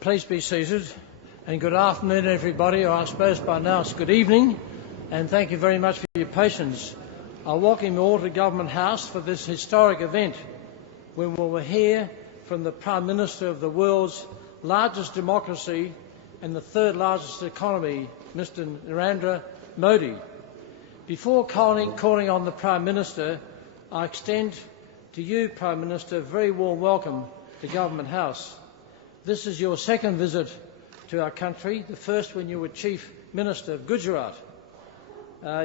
Please be seated, and good afternoon everybody, or I suppose by now it's good evening, and thank you very much for your patience. I welcome you all to Government House for this historic event when we will hear from the Prime Minister of the world's largest democracy and the third largest economy, Mr Narendra Modi. Before calling on the Prime Minister, I extend to you, Prime Minister, a very warm welcome to Government House. This is your second visit to our country, the first when you were Chief Minister of Gujarat.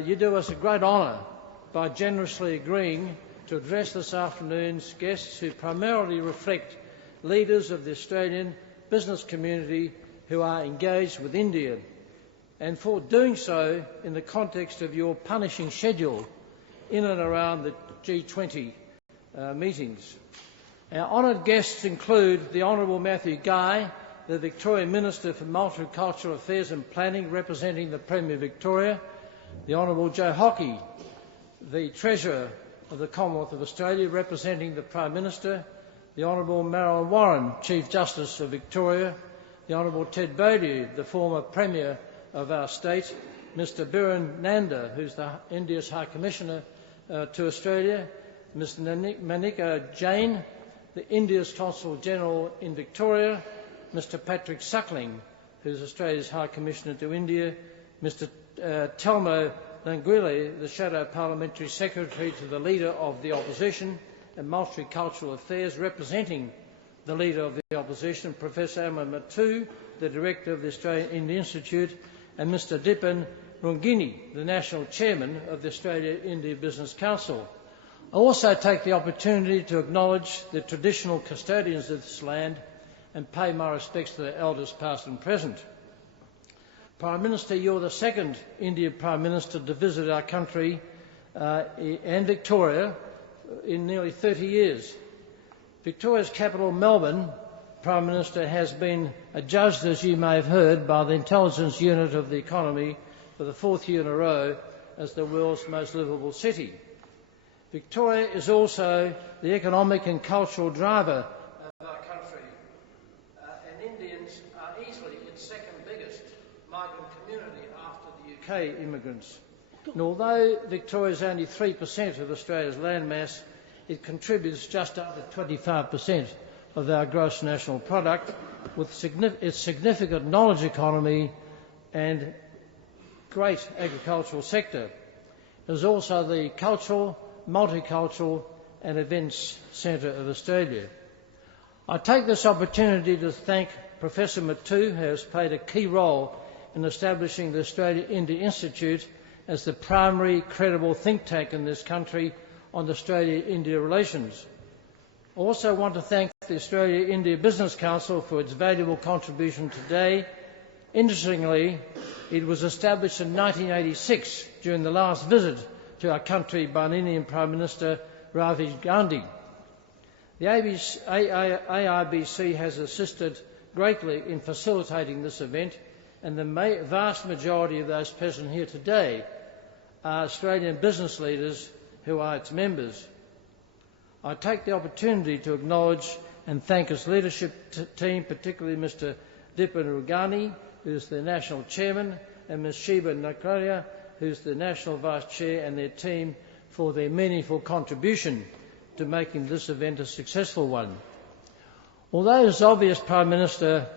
You do us a great honour by generously agreeing to address this afternoon's guests, who primarily reflect leaders of the Australian business community who are engaged with India, and for doing so in the context of your punishing schedule in and around the G20 meetings. Our honoured guests include the Honourable Matthew Guy, the Victorian Minister for Multicultural Affairs and Planning, representing the Premier of Victoria; the Honourable Joe Hockey, the Treasurer of the Commonwealth of Australia, representing the Prime Minister; the Honourable Marilyn Warren, Chief Justice of Victoria; the Honourable Ted Bodie, the former Premier of our state; Mr Biren Nanda, who's India's High Commissioner to Australia; Mr Manika Jain, India's Consul General in Victoria; Mr Patrick Suckling, who is Australia's High Commissioner to India; Mr Telmo Languile, the Shadow Parliamentary Secretary to the Leader of the Opposition and Multicultural Affairs, representing the Leader of the Opposition; Professor Aman Mattu, the Director of the Australian India Institute; and Mr Dipen Rungini, the National Chairman of the Australia-India Business Council. I also take the opportunity to acknowledge the traditional custodians of this land and pay my respects to their elders past and present. Prime Minister, you're the second Indian Prime Minister to visit our country and Victoria in nearly 30 years. Victoria's capital, Melbourne, Prime Minister, has been adjudged, as you may have heard, by the Intelligence Unit of the Economy for the fourth year in a row as the world's most livable city. Victoria is also the economic and cultural driver of our country, and Indians are easily its second biggest migrant community after the UK immigrants. And although Victoria is only 3% of Australia's landmass, it contributes just under 25% of our gross national product, with its significant knowledge economy and great agricultural sector. It is also the cultural, multicultural and events centre of Australia. I take this opportunity to thank Professor Mattu, who has played a key role in establishing the Australia-India Institute as the primary credible think tank in this country on Australia-India relations. I also want to thank the Australia-India Business Council for its valuable contribution today. Interestingly, it was established in 1986 during the last visit to our country by an Indian Prime Minister, Rajiv Gandhi. The AIBC has assisted greatly in facilitating this event, and the vast majority of those present here today are Australian business leaders who are its members. I take the opportunity to acknowledge and thank its leadership team, particularly Mr Dipen Rungani, who is the National Chairman, and Ms Sheba Nakaria, who is the National Vice Chair, and their team for their meaningful contribution to making this event a successful one. Although it is obvious, Prime Minister,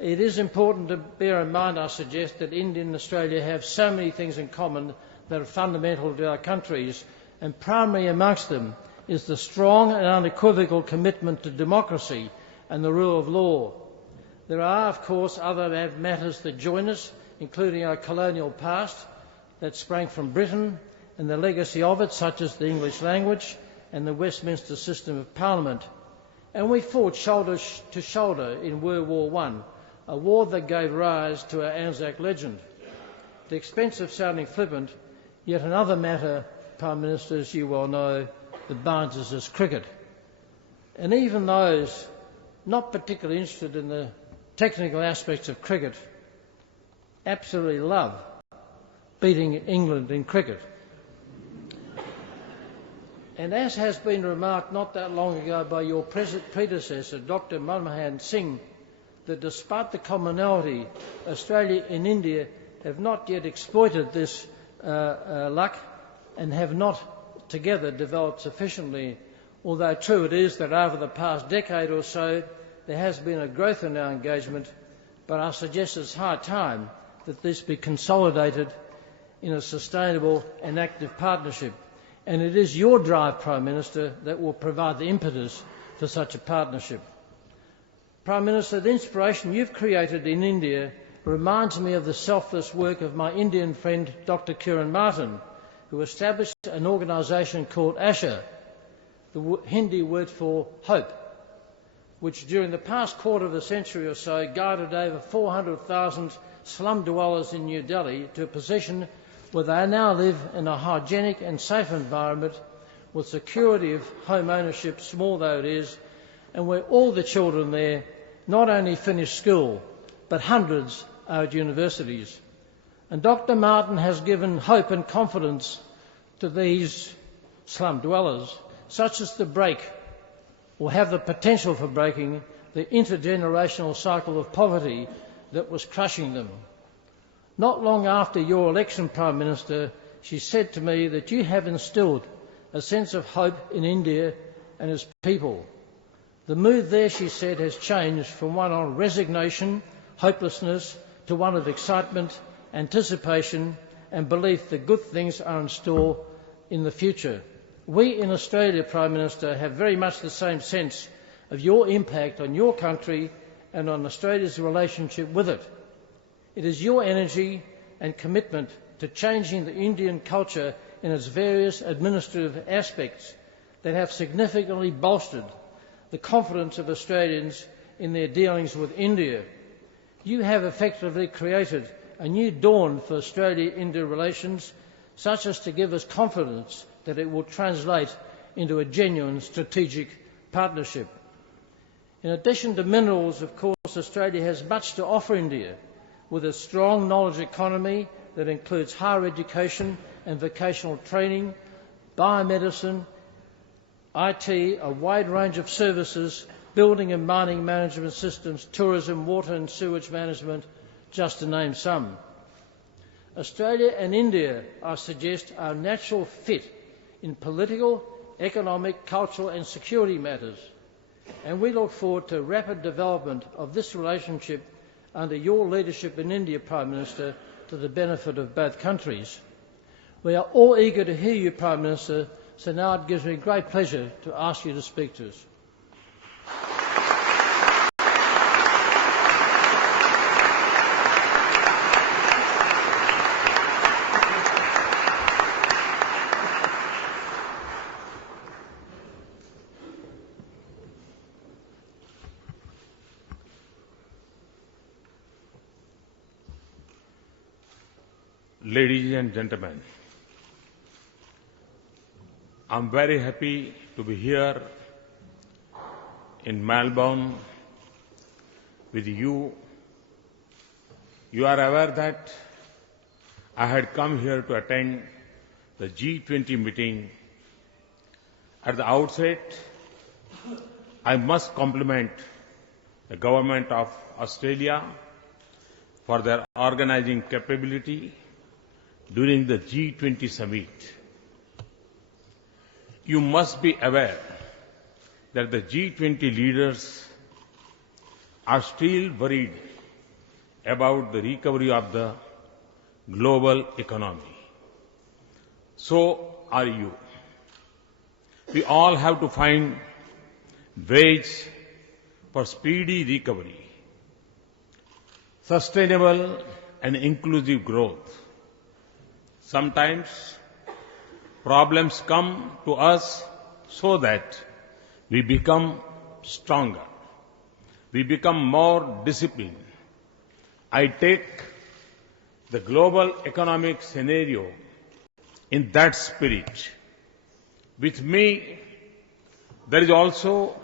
it is important to bear in mind, I suggest, that India and Australia have so many things in common that are fundamental to our countries, and primary amongst them is the strong and unequivocal commitment to democracy and the rule of law. There are, of course, other matters that join us, including our colonial past that sprang from Britain and the legacy of it, such as the English language and the Westminster system of parliament. And we fought shoulder to shoulder in World War I, a war that gave rise to our Anzac legend. At the expense of sounding flippant, yet another matter, Prime Minister, as you well know, that binds us is cricket. And even those not particularly interested in the technical aspects of cricket absolutely love beating England in cricket. And as has been remarked not that long ago by your predecessor, Dr Manmohan Singh, that despite the commonality, Australia and India have not yet exploited this luck and have not together developed sufficiently, although true it is that over the past decade or so there has been a growth in our engagement, but I suggest it's high time that this be consolidated in a sustainable and active partnership. And it is your drive, Prime Minister, that will provide the impetus for such a partnership. Prime Minister, the inspiration you've created in India reminds me of the selfless work of my Indian friend Dr. Kiran Martin, who established an organisation called ASHA, the Hindi word for hope, which during the past quarter of a century or so guided over 400,000 slum dwellers in New Delhi to a position where they now live in a hygienic and safe environment with security of home ownership, small though it is, and where all the children there not only finish school, but hundreds are at universities. And Dr. Martin has given hope and confidence to these slum dwellers, such as to break, or have the potential for breaking, the intergenerational cycle of poverty that was crushing them. Not long after your election, Prime Minister, she said to me that you have instilled a sense of hope in India and its people. The mood there, she said, has changed from one of resignation, hopelessness, to one of excitement, anticipation and belief that good things are in store in the future. We in Australia, Prime Minister, have very much the same sense of your impact on your country and on Australia's relationship with it. It is your energy and commitment to changing the Indian culture in its various administrative aspects that have significantly bolstered the confidence of Australians in their dealings with India. You have effectively created a new dawn for Australia-India relations, such as to give us confidence that it will translate into a genuine strategic partnership. In addition to minerals, of course, Australia has much to offer India, with a strong knowledge economy that includes higher education and vocational training, biomedicine, IT, a wide range of services, building and mining management systems, tourism, water and sewage management, just to name some. Australia and India, I suggest, are a natural fit in political, economic, cultural and security matters, and we look forward to rapid development of this relationship under your leadership in India, Prime Minister, to the benefit of both countries. We are all eager to hear you, Prime Minister, so now it gives me great pleasure to ask you to speak to us. Ladies and gentlemen, I'm very happy to be here in Melbourne with you. You are aware that I had come here to attend the G20 meeting. At the outset, I must compliment the Government of Australia for their organizing capability during the G20 summit. You must be aware that the G20 leaders are still worried about the recovery of the global economy. So are you. We all have to find ways for speedy recovery, sustainable and inclusive growth. Sometimes problems come to us so that we become stronger. We become more disciplined. I take the global economic scenario in that spirit. With me, there is also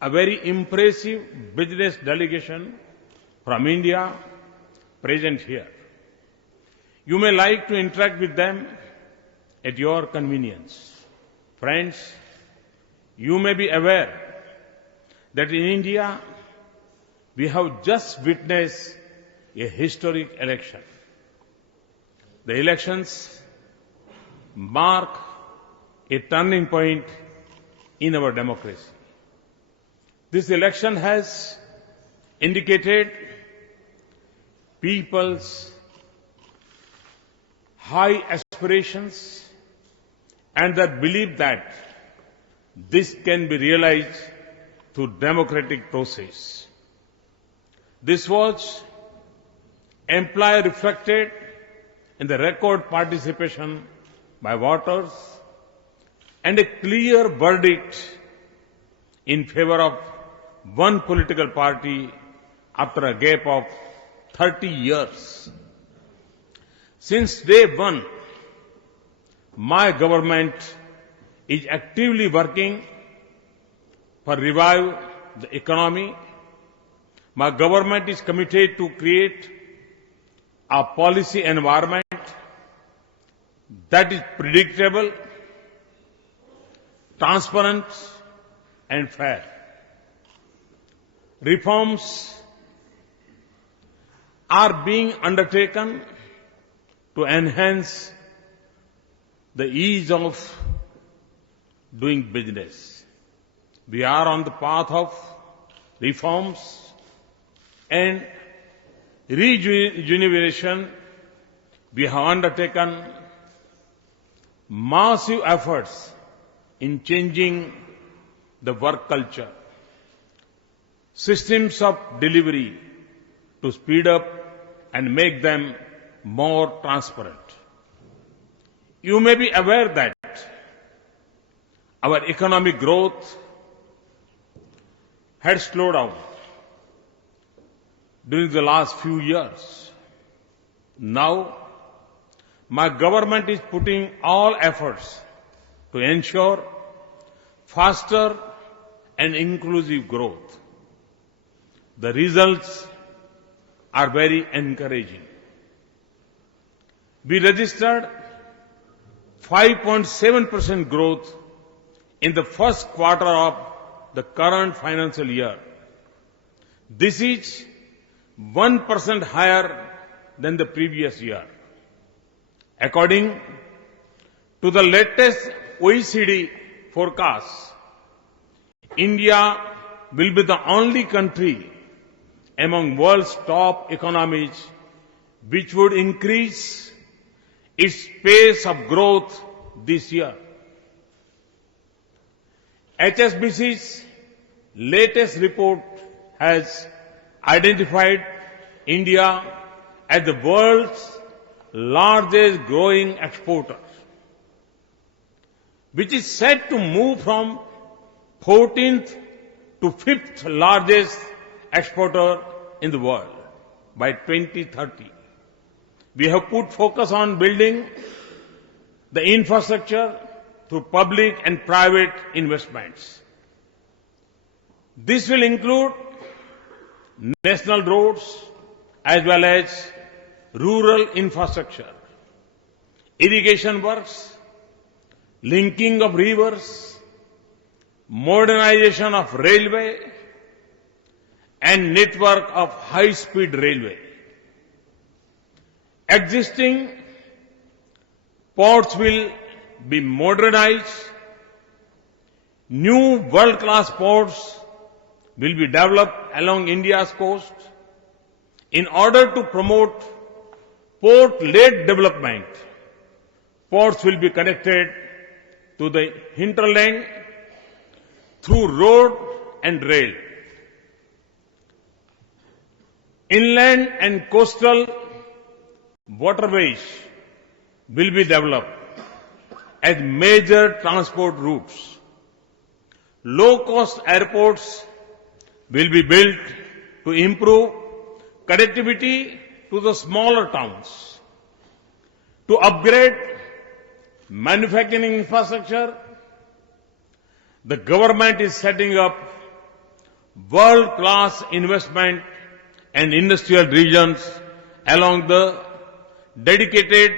a very impressive business delegation from India present here. You may like to interact with them at your convenience. Friends, you may be aware that in India, we have just witnessed a historic election. The elections mark a turning point in our democracy. This election has indicated people's high aspirations and their belief that this can be realized through democratic process. This was amply reflected in the record participation by voters and a clear verdict in favor of one political party after a gap of 30 years. Since day one, my government is actively working for revive the economy. My government is committed to create a policy environment that is predictable, transparent and fair. Reforms are being undertaken to enhance the ease of doing business. We are on the path of reforms and rejuvenation. We have undertaken massive efforts in changing the work culture, systems of delivery to speed up and make them more transparent. You may be aware that our economic growth had slowed down during the last few years. Now, my government is putting all efforts to ensure faster and inclusive growth. The results are very encouraging. We registered 5.7% growth in the first quarter of the current financial year. This is 1% higher than the previous year. According to the latest OECD forecast, India will be the only country among world's top economies which would increase its pace of growth this year. HSBC's latest report has identified India as the world's largest growing exporter, which is set to move from 14th to 5th largest exporter in the world by 2030. We have put focus on building the infrastructure through public and private investments. This will include national roads as well as rural infrastructure, irrigation works, linking of rivers, modernization of railway, and network of high-speed railway. Existing ports will be modernized. New world-class ports will be developed along India's coast. In order to promote port-led development, ports will be connected to the hinterland through road and rail. Inland and coastal waterways will be developed as major transport routes. Low-cost airports will be built to improve connectivity to the smaller towns. To upgrade manufacturing infrastructure, the government is setting up world-class investment and industrial regions along the dedicated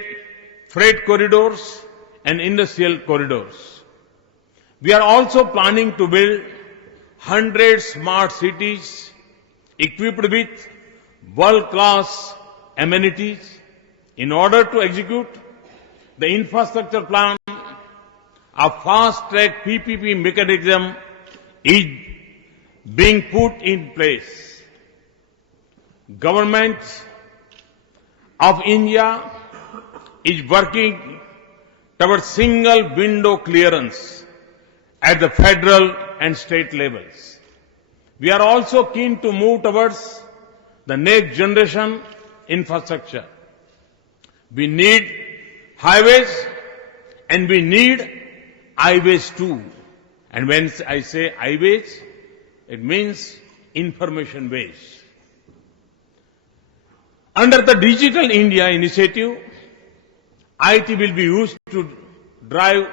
freight corridors and industrial corridors. We are also planning to build 100 smart cities equipped with world-class amenities. In order to execute the infrastructure plan, a fast-track PPP mechanism is being put in place. Government of India is working towards single window clearance at the federal and state levels. We are also keen to move towards the next generation infrastructure. We need highways and we need highways too. And when I say highways, it means information ways. Under the Digital India initiative, IT will be used to drive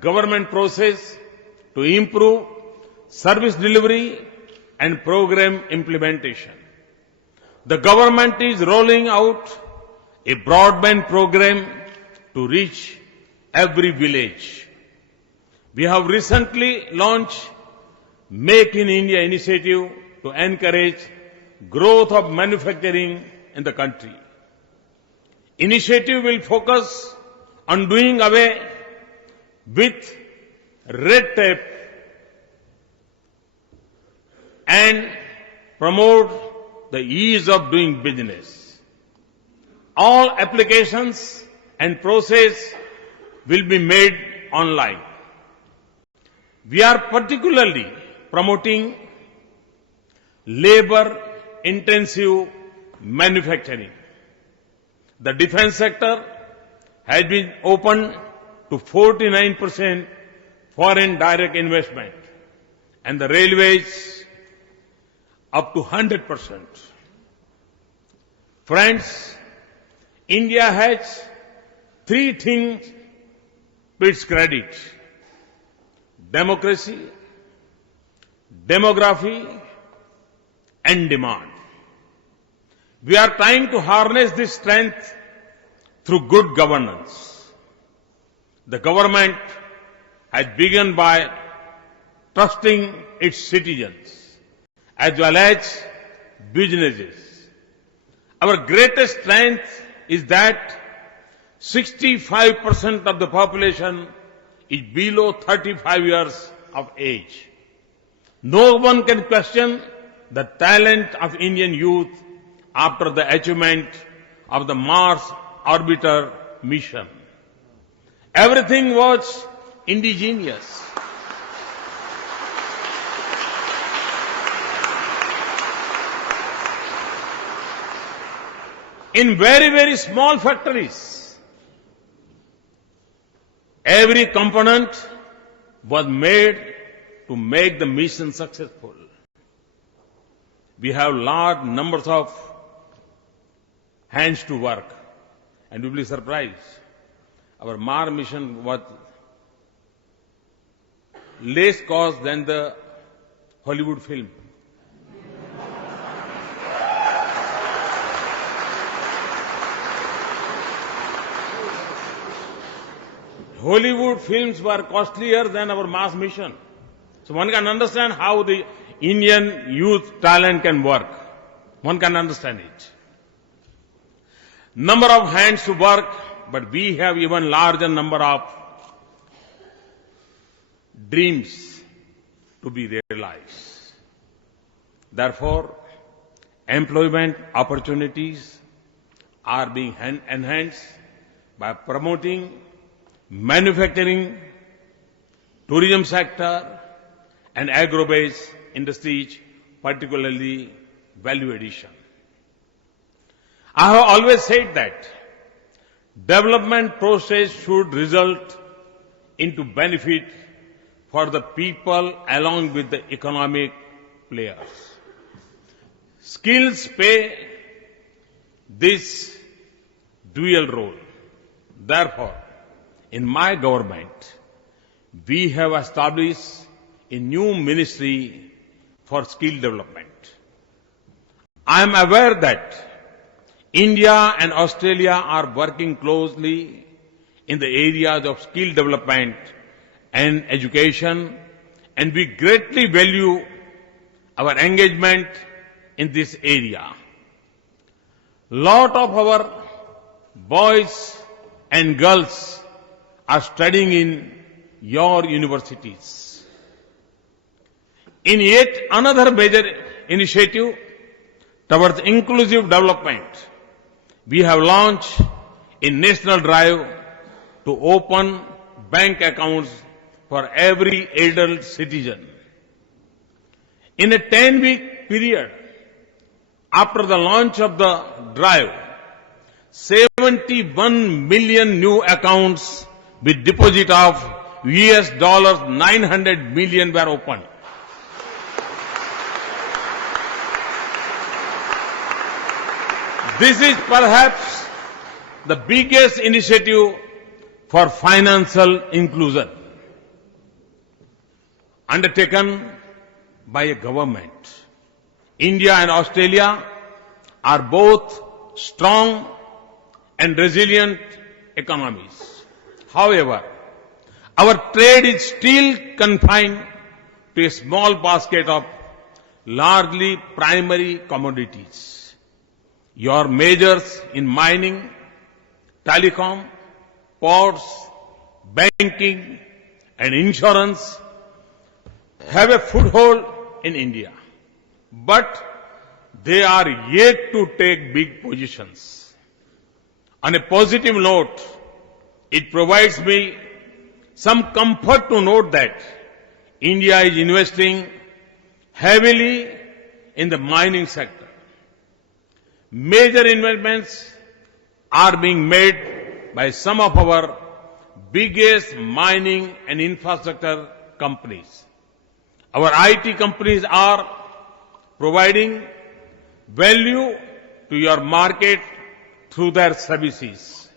government process to improve service delivery and program implementation. The government is rolling out a broadband program to reach every village. We have recently launched Make in India initiative to encourage growth of manufacturing in the country. Initiative will focus on doing away with red tape and promote the ease of doing business. All applications and process will be made online. We are particularly promoting labor-intensive manufacturing. The defense sector has been opened to 49% foreign direct investment and the railways up to 100%. Friends, India has three things to its credit: democracy, demography, and demand. We are trying to harness this strength through good governance. The government has begun by trusting its citizens as well as businesses. Our greatest strength is that 65% of the population is below 35 years of age. No one can question the talent of Indian youth after the achievement of the Mars orbiter mission. Everything was indigenous. In very, very small factories, every component was made to make the mission successful. We have large numbers of hands to work, and you will be surprised. Our Mars mission was less cost than the Hollywood film. Hollywood films were costlier than our Mars mission. So one can understand how the Indian youth talent can work. One can understand it. Number of hands to work, but we have even larger number of dreams to be realized. Therefore, employment opportunities are being enhanced by promoting manufacturing, tourism sector, and agro-based industries, particularly value addition. I have always said that development process should result into benefit for the people along with the economic players. Skills play this dual role. Therefore, in my government, we have established a new ministry for skill development. I am aware that India and Australia are working closely in the areas of skill development and education, and we greatly value our engagement in this area. Lot of our boys and girls are studying in your universities. In yet another major initiative towards inclusive development, we have launched a national drive to open bank accounts for every adult citizen. In a 10-week period after the launch of the drive, 71 million new accounts with deposit of US dollars 900 million were opened. This is perhaps the biggest initiative for financial inclusion undertaken by a government. India and Australia are both strong and resilient economies. However, our trade is still confined to a small basket of largely primary commodities. Your measures in mining, telecom, ports, banking, and insurance have a foothold in India, but they are yet to take big positions. On a positive note, it provides me some comfort to note that India is investing heavily in the mining sector. Major investments are being made by some of our biggest mining and infrastructure companies. Our IT companies are providing value to your market through their services.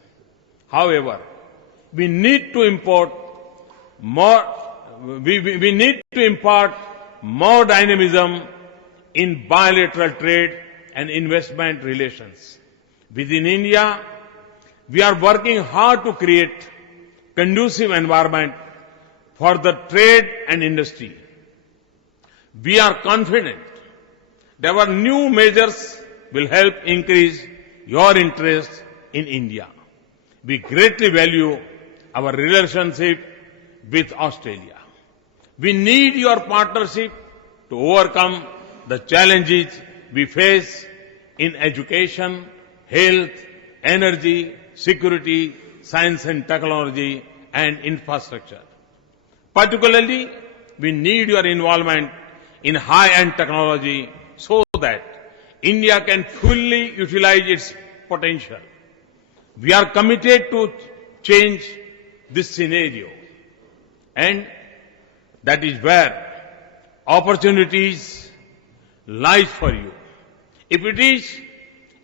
However, we need to import more, we need to impart more dynamism in bilateral trade and investment relations. Within India, we are working hard to create conducive environment for the trade and industry. We are confident that our new measures will help increase your interest in India. We greatly value our relationship with Australia. We need your partnership to overcome the challenges we face in education, health, energy, security, science and technology, and infrastructure. Particularly, we need your involvement in high-end technology so that India can fully utilize its potential. We are committed to change this scenario, and that is where opportunities lie for you. If it is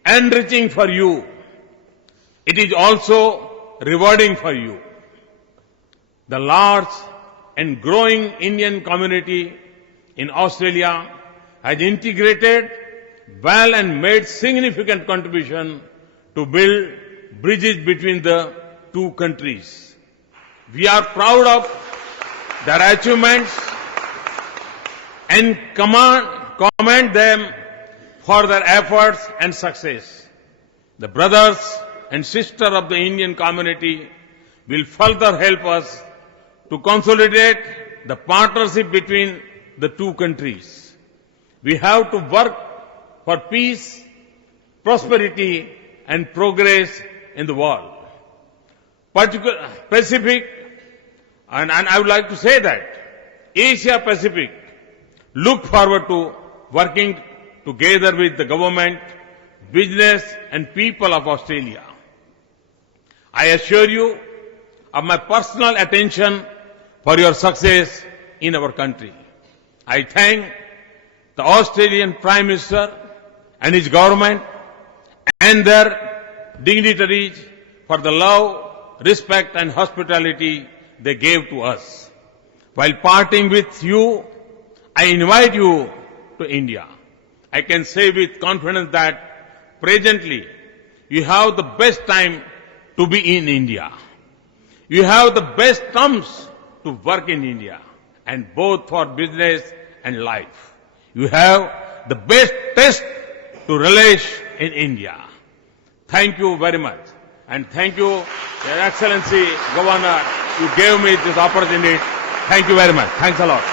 enriching for you, it is also rewarding for you. The large and growing Indian community in Australia has integrated well and made significant contribution to build bridges between the two countries. We are proud of their achievements and commend them for their efforts and success. The brothers and sisters of the Indian community will further help us to consolidate the partnership between the two countries. We have to work for peace, prosperity, and progress in the world. Pacific, and I would like to say that Asia Pacific look forward to working together with the government, business, and people of Australia. I assure you of my personal attention for your success in our country. I thank the Australian Prime Minister and his government and their dignitaries for the love, respect and hospitality they gave to us. While parting with you, I invite you to India. I can say with confidence that presently you have the best time to be in India. You have the best terms to work in India, and both for business and life. You have the best test to relish in India. Thank you very much. And thank you, Your Excellency, Governor, you gave me this opportunity. Thank you very much. Thanks a lot.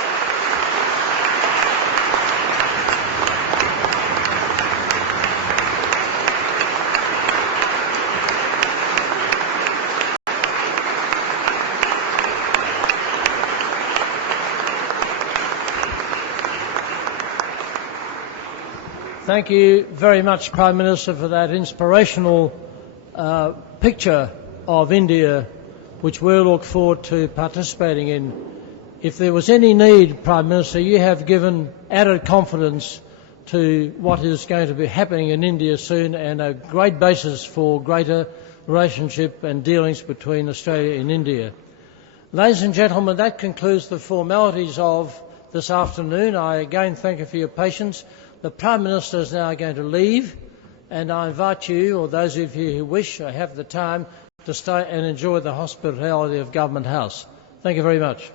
Thank you very much, Prime Minister, for that inspirational picture of India, which we'll look forward to participating in. If there was any need, Prime Minister, you have given added confidence to what is going to be happening in India soon, and a great basis for greater relationship and dealings between Australia and India. Ladies and gentlemen, that concludes the formalities of this afternoon. I again thank you for your patience. The Prime Minister is now going to leave, and I invite you, or those of you who wish or have the time, to stay and enjoy the hospitality of Government House. Thank you very much.